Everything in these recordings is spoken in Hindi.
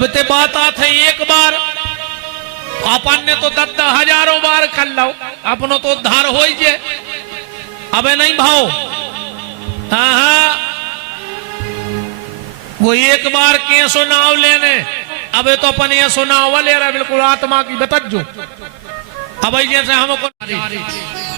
अब ते बात आते एक बार अपन ने तो 10,000 बार कर लो, अपनो तो उद्धार हो ही जे। अबे नहीं भाव, हाँ वो एक बार के सुनाव लेने, अबे तो अपन ये सुनाव ले रहा बिल्कुल आत्मा की बतज्जो। अब जैसे हमको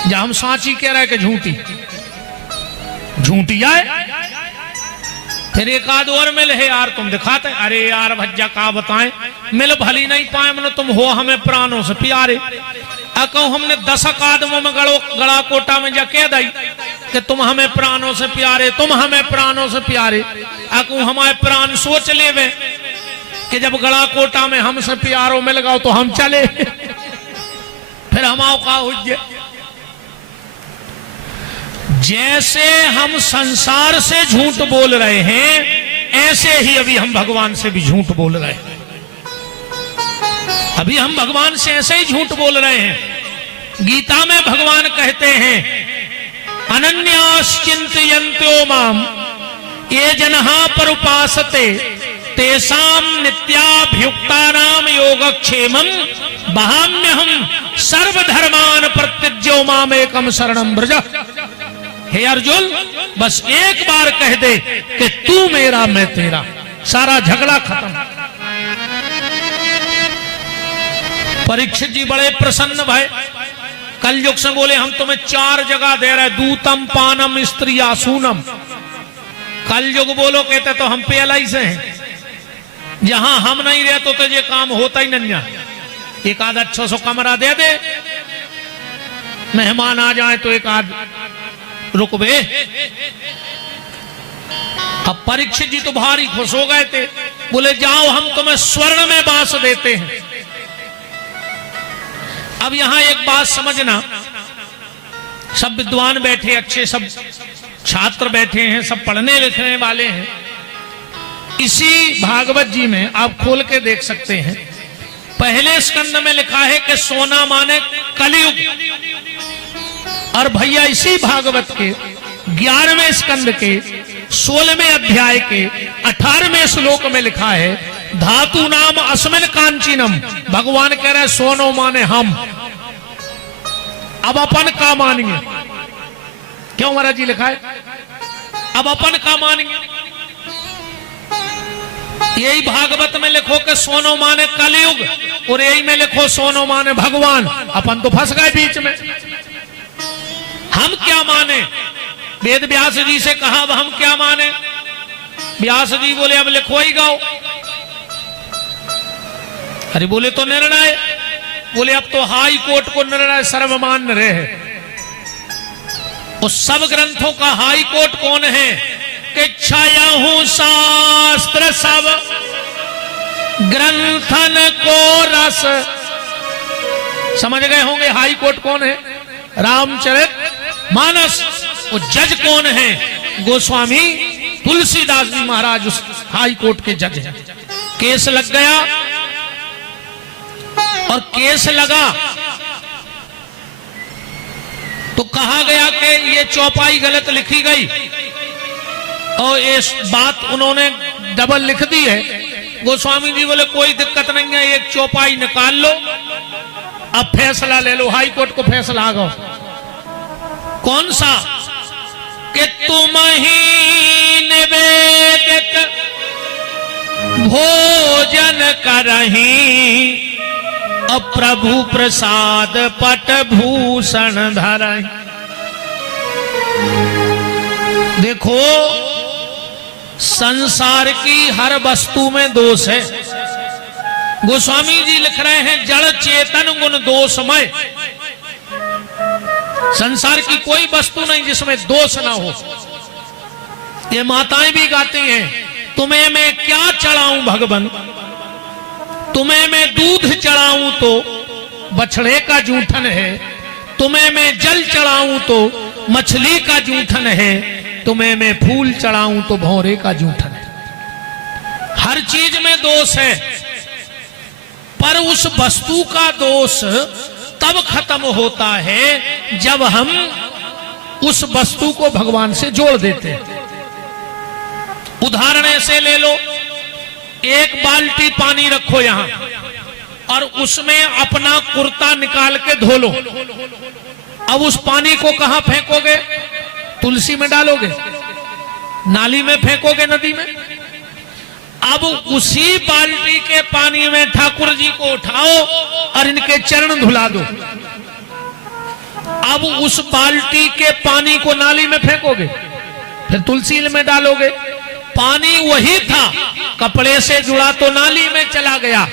जब हम साची कह रहे कि झूठी झूठी आए, फिर एक आध और मिल है यार तुम दिखाते, अरे यार भज्जा का बताएं, मिल भली नहीं पाए मन तुम हो हमें प्राणों से प्यारे। कहूं हमने 10 आदमों में गड़ा कोटा में जा कह दई कि तुम हमें प्राणों से प्यारे, तुम हमें प्राणों से प्यारे। कहूं हमारे प्राण सोच ले वे कि जब गड़ा कोटा में हमसे प्यारो मिल गओ तो हम चले फिर हमाओ का हुज्जे। जैसे हम संसार से झूठ बोल रहे हैं, ऐसे ही अभी हम भगवान से भी झूठ बोल रहे हैं। अभी हम भगवान से ऐसे ही झूठ बोल रहे हैं। गीता में भगवान कहते हैं अनन्याश्चिन्तयन्तो माम ये जनहा परुपासते तेषां नित्याभियुक्तानां योगक्षेमं वहाम्यहं सर्वधर्मान् प्रत्यज्यो मामेकं शरणं व्रज। हे अर्जुन, बस एक बार कह दे कि तू मेरा मैं तेरा, सारा झगड़ा खत्म। परीक्षित जी बड़े प्रसन्न भय, कलयुग से बोले हम तुम्हें 4 जगह दे रहे, दूतम पानम स्त्री आसूनम। कलयुग बोलो कहते तो हम पे एलआई से हैं, जहां हम नहीं रहते तो ये काम होता ही नहीं। एक आध अच्छा सो कमरा दे दे, मेहमान आ जाए तो एक आध रुकबे। अब परीक्षित जी तो भारी खुश हो गए थे, बोले जाओ हम तुम्हें स्वर्ण में बांस देते हैं। अब यहां एक बात समझना, सब विद्वान बैठे, अच्छे सब छात्र बैठे हैं, सब पढ़ने लिखने वाले हैं। इसी भागवत जी में आप खोल के देख सकते हैं, पहले स्कंद में लिखा है कि सोना माने कलयुग। और भैया इसी भागवत के 11वें स्कंद के 16वें अध्याय के 18वें श्लोक में लिखा है धातु नाम अस्मिन कांचीनम। भगवान कह रहे सोनो माने हम। अब अपन का मानेंगे, क्यों महाराज जी लिखा है अब अपन का मानेंगे। यही भागवत में लिखो कि सोनो माने कलयुग, और यही में लिखो सोनो माने भगवान। अपन तो फंस गए बीच में, हम क्या माने। वेद व्यास जी से कहा अब हम क्या माने। व्यास जी बोले अब लिखो ही गाओ। अरे बोले तो निर्णय, बोले अब तो हाई कोर्ट को निर्णय सर्वमान्य रहे। उस सब ग्रंथों का हाई कोर्ट कौन है कि छायाहू शास्त्र सब ग्रंथन को रस। समझ गए होंगे हाई कोर्ट कौन है, रामचरित मानस। वो जज कौन है, गोस्वामी तुलसीदास जी महाराज उस हाई कोर्ट के जज हैं। केस लग गया, और केस लगा तो कहा गया कि ये चौपाई गलत लिखी गई, और इस बात उन्होंने डबल लिख दी है। गोस्वामी जी बोले कोई दिक्कत नहीं है, एक चौपाई निकाल लो, अब फैसला ले लो। हाई कोर्ट को फैसला आ गया कौन सा कि तुम ही निवेदित भोजन करही, अब प्रभु प्रसाद पट भूषण धरहि। देखो संसार की हर वस्तु में दोष है। गोस्वामी जी लिख रहे हैं जड़ चेतन गुण दोषमय। संसार की कोई वस्तु नहीं जिसमें दोष ना हो। ये माताएं भी गाती हैं तुम्हें मैं क्या चढ़ाऊं भगवन, तुम्हें मैं दूध चढ़ाऊं तो बछड़े का जूठन है, तुम्हें मैं जल चढ़ाऊं तो मछली का जूठन है, तुम्हें मैं फूल चढ़ाऊं तो भौरे का जूठन है। हर चीज में दोष है, पर उस वस्तु का दोष तब खत्म होता है जब हम उस वस्तु को भगवान से जोड़ देते हैं। उदाहरण ऐसे ले लो, एक बाल्टी पानी रखो यहां और उसमें अपना कुर्ता निकाल के धो लो। अब उस पानी को कहां फेंकोगे? तुलसी में डालोगे, नाली में फेंकोगे, नदी में? अब उसी बाल्टी के पानी में ठाकुर जी को उठाओ और इनके चरण धुला दो। अब उस बाल्टी के पानी को नाली में फेंकोगे, फिर तुलसी में डालोगे। पानी वही था, कपड़े से जुड़ा तो नाली में चला गया,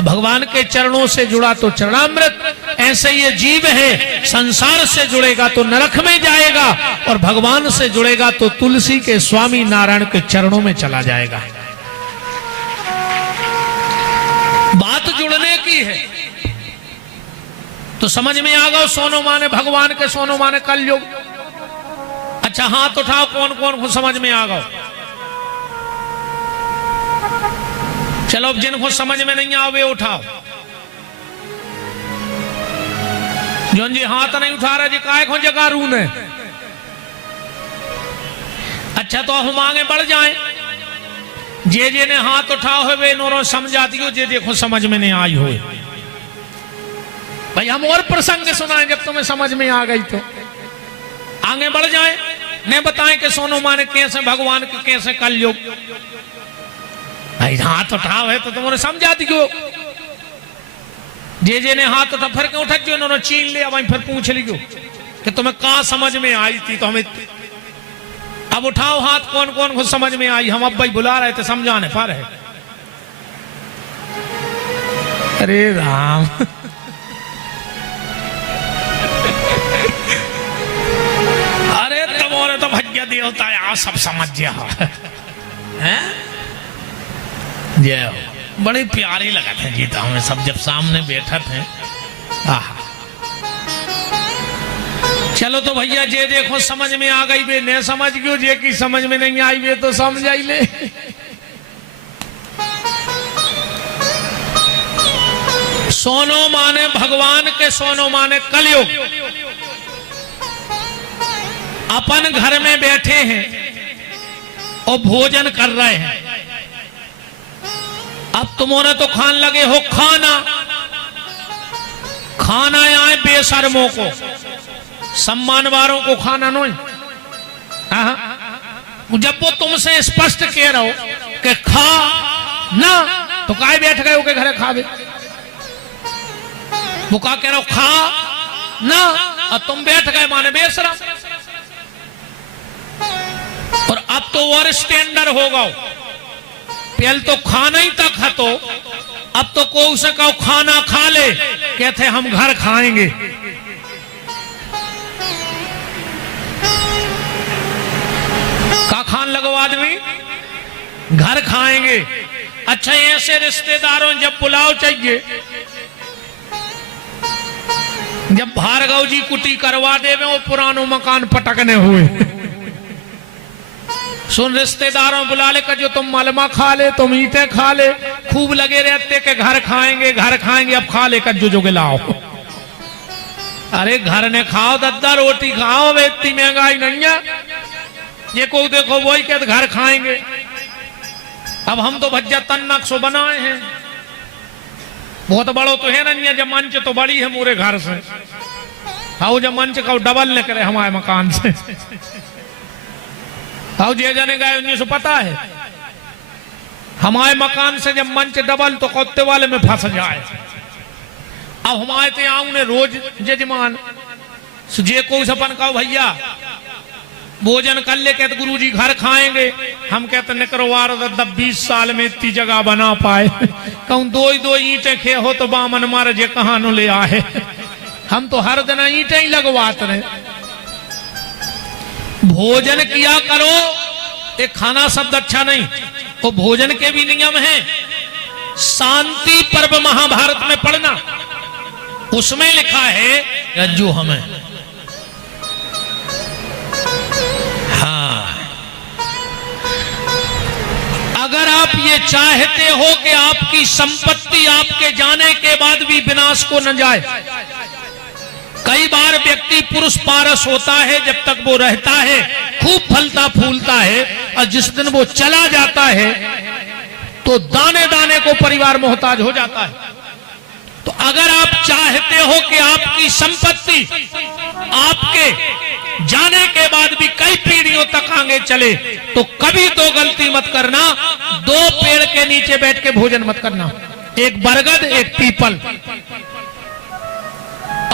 भगवान के चरणों से जुड़ा तो चरणामृत। ऐसे ये जीव है, संसार से जुड़ेगा तो नरक में जाएगा और भगवान से जुड़ेगा तो तुलसी के स्वामी नारायण के चरणों में चला जाएगा। बात जुड़ने की है तो समझ में आ गया। सोनो माने भगवान के, सोनो माने कलयुग। अच्छा हाथ उठाओ, कौन कौन को समझ में आ गया? चलो अब जिनको समझ में नहीं आओ वे उठाओ। जोन जी हाथ नहीं उठा रहे जी, काय को जगह रून है। अच्छा तो हम आगे बढ़ जाएं। जे ने हाथ उठाओ है वे नोरो समझा दियो, जे देखो समझ में नहीं आई हो। भाई हम और प्रसंग सुनाएं जब तुम्हें समझ में आ गई तो आगे बढ़ जाएं। ने बताएं कि सोनो माने कैसे भगवान के, कैसे कलयुग। भाई हाथ उठाओ है तो तुमने समझा दियो। जे ने हाथ उठा फिर क्यों उठा, उन्होंने चीन लिया वहीं फिर पूछ लियो कि तुम्हें कहां समझ में आई थी। तो हमें अब उठाओ हाथ, कौन कौन को समझ में आई। हम अब भाई बुला रहे थे समझाने पर है। अरे राम अरे तुम्हारे तो भज्ञा देवता है, सब समझ गया है। जय बड़ी प्यारी लगा था जी तो हमें सब जब सामने बैठा थे। चलो तो भैया जे देखो समझ में आ गई वे ने समझ गयो, जे की समझ में नहीं आई वे तो समझ आई ले। सोनो माने भगवान के, सोनो माने कलयुग। अपन घर में बैठे हैं और भोजन कर रहे हैं। अब तुमने तो खान लगे हो खाना, खाना आए बेशर्मों को, सम्मान वालों को खाना नहीं। जब वो तुमसे स्पष्ट कह रहा हो कि खा ना, तो काय बैठ गए हो के घर खावे। वो का कह रहा हो खा ना और तुम बैठ गए माने बेशरम। और अब तो और स्टैंडर्ड होगा। पहले तो खाना ही तक है, तो अब तो कोई से कहो खाना खा ले, कहते हम घर खाएंगे। का खान लगो आदमी, घर खाएंगे। अच्छा ऐसे रिश्तेदारों जब बुलाओ चाहिए, जब भार्गव जी कुटी करवा देवे वो पुरानो मकान पटकने हुए। सुन रिश्तेदारों बुला ले, जो तुम मलमा खा ले, तुम ईटे खा ले, खूब लगे रहते के घर खाएंगे घर खाएंगे। अब खा ले कज्जो जो लाओ। अरे घर ने खाओ, दद्दा रोटी खाओ, वे इतनी महंगाई नहीं है। ये को देखो वही कहते घर खाएंगे। अब हम तो भज्जा तन्नक सो बनाए हैं, बहुत बड़ो तो है नहीं है। जब मंच तो बड़ी है मोरे घर से, हाँ जब मंच का डबल न करे हमारे मकान से। हाँ जे जाने गए उन्हें से पता है, हमारे मकान से जब मंच डबल तो कौत्ते वाले में फंस जाए। अब हमारे ते आऊं ने रोज जजमान जे को सपन कहो भैया भोजन कर ले, कहते गुरु जी घर खाएंगे। हम कहते निकरवार 20 साल में इतनी जगह बना पाए। कहूं दो ईंटें खे हो तो बामन मार जे कहां नु ले आए। हम तो हर दिन ईंटें ही लगवाते रहे। भोजन किया करो, एक खाना शब्द अच्छा नहीं, वो भोजन के भी नियम हैं। शांति पर्व महाभारत में पढ़ना, उसमें लिखा है रज्जू हमें। हाँ, अगर आप ये चाहते हो कि आपकी संपत्ति आपके जाने के बाद भी विनाश को न जाए। कई बार व्यक्ति पुरुष पारस होता है, जब तक वो रहता है खूब फलता फूलता है, और जिस दिन वो चला जाता है तो दाने दाने को परिवार मोहताज हो जाता है। तो अगर आप चाहते हो कि आपकी संपत्ति आपके जाने के बाद भी कई पीढ़ियों तक आगे चले, तो कभी तो गलती मत करना, दो पेड़ के नीचे बैठ के भोजन मत करना, एक बरगद एक पीपल।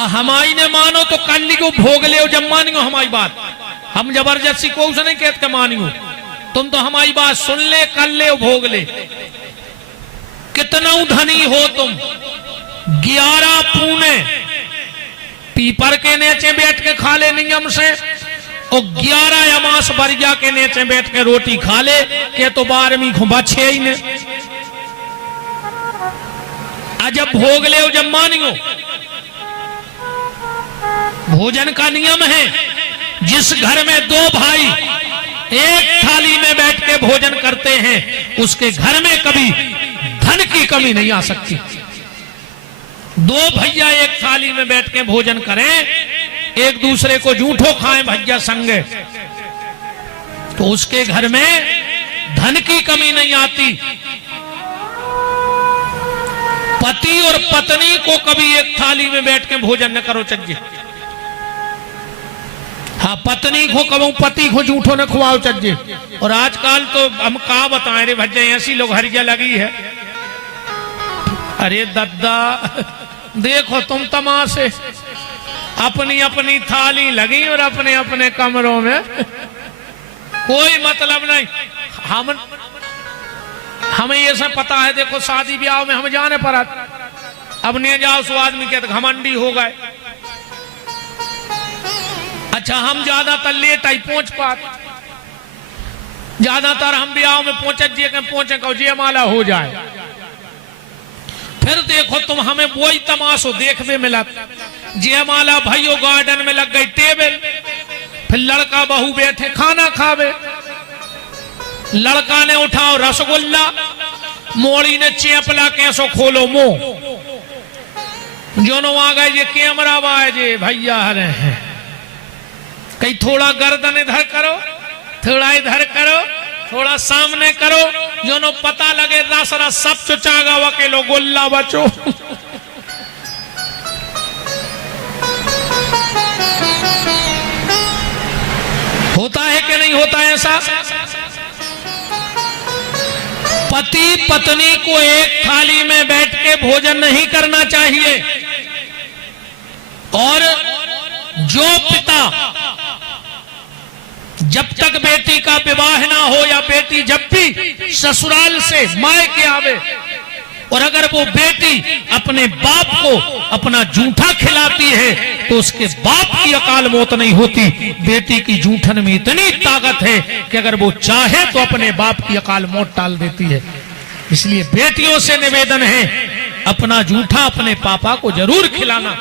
हमारी ने मानो तो कल को भोग ले, जब मानियो हमारी बात, हम जबरदस्ती को उसे नहीं कहते मानियो, तुम तो हमारी बात सुन ले, कर ले, भोग ले। कितना धनी हो तुम, 11 पूने पीपर के नीचे बैठ के खा ले नियम से, और 11 अमास बरिया के नीचे बैठ के रोटी खा ले, के तो 12वीं को बचे ही ने। जब भोग ले जब मानियो, भोजन का नियम है, जिस घर में 2 भाई एक थाली में बैठ के भोजन करते हैं, उसके घर में कभी धन की कमी नहीं आ सकती। 2 भैया एक थाली में बैठ के भोजन करें, एक दूसरे को जूठो खाएं भैया संगे, तो उसके घर में धन की कमी नहीं आती। पति और पत्नी को कभी एक थाली में बैठ के भोजन न करो चज्जे। हाँ, पत्नी को कबू पति को जूठो न खुआओ चज्जे। और आजकल तो हम कहा बताएं रे भज्जे, ऐसी लोग हरिया लगी है। अरे दद्दा देखो तुम तमाशे, अपनी अपनी थाली लगी और अपने अपने कमरों में, कोई मतलब नहीं। हमें ये सब पता है, देखो शादी ब्याह में हम जाने पर अब नहीं जाओ सो आदमी के घमंडी हो गए। अच्छा, हम ज्यादातर लेट आई पहुंच पात, ज्यादातर हम ब्याह में पहुंचे कहो जयमाला हो जाए। फिर देखो तुम हमें वही तमाशो देखने मिला, जयमाला भाइयों गार्डन में लग गई टेबल, फिर लड़का बहू बैठे खाना खावे, लड़का ने उठाओ रसगुल्ला, मोड़ी ने चेपला कैसो खोलो मुंह, जोनो आ गए ये कैमरा वाए जे भैया हरे हैं, कहीं थोड़ा गर्दन इधर करो, थोड़ा इधर करो, थोड़ा सामने करो, जोनो पता लगे रासरा सब चुचागा वकेलो गोल्ला बचो। होता है कि नहीं होता है ऐसा? पति पत्नी को एक थाली में बैठ के भोजन नहीं करना चाहिए। और जो पिता जब तक बेटी का विवाह ना हो, या बेटी जब भी ससुराल से मायके आवे, और अगर वो बेटी अपने बाप को अपना जूठा खिलाती है, तो उसके बाप की अकाल मौत नहीं होती। बेटी की जूठन में इतनी ताकत है कि अगर वो चाहे तो अपने बाप की अकाल मौत टाल देती है। इसलिए बेटियों से निवेदन है, अपना जूठा अपने पापा को जरूर खिलाना।